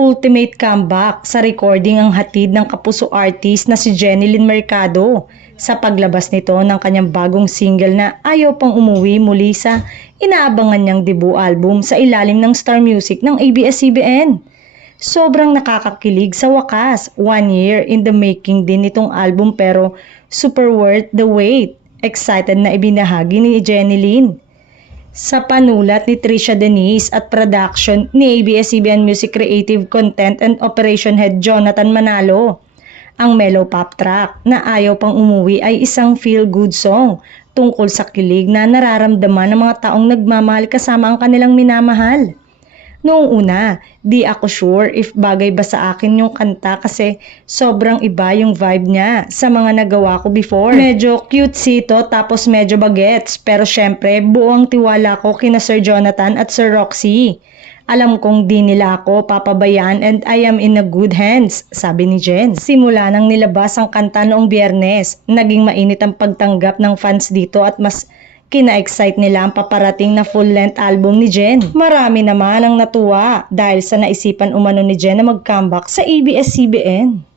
ultimate comeback sa recording ang hatid ng kapuso artist na si Jenilyn Mercado sa paglabas nito ng kanyang bagong single na Ayaw Pang Umuwi muli sa inaabangan niyang debut album sa ilalim ng Star Music ng ABS-CBN. Sobrang nakakakilig sa wakas, 1 year in the making din itong album pero super worth the wait. Excited na ibinahagi ni Jenilyn. Sa panulat ni Trisha Denise at production ni ABS-CBN Music Creative Content and Operation Head Jonathan Manalo, ang mellow pop track na Ayaw Pang Umuwi ay isang feel-good song tungkol sa kilig na nararamdaman ng mga taong nagmamahal kasama ang kanilang minamahal. Noong una, di ako sure if bagay ba sa akin yung kanta kasi sobrang iba yung vibe niya sa mga nagawa ko before. Medyo cutesy to tapos medyo bagets pero syempre buong tiwala ko kina Sir Jonathan at Sir Roxy. Alam kong di nila ako papabayaan and I am in a good hands, sabi ni Jen. Simula nang nilabas ang kanta noong Biyernes, naging mainit ang pagtanggap ng fans dito at mas kina-excite nila ang paparating na full-length album ni Jen. Marami naman ang natuwa dahil sa naisipan umano ni Jen na mag-comeback sa ABS-CBN.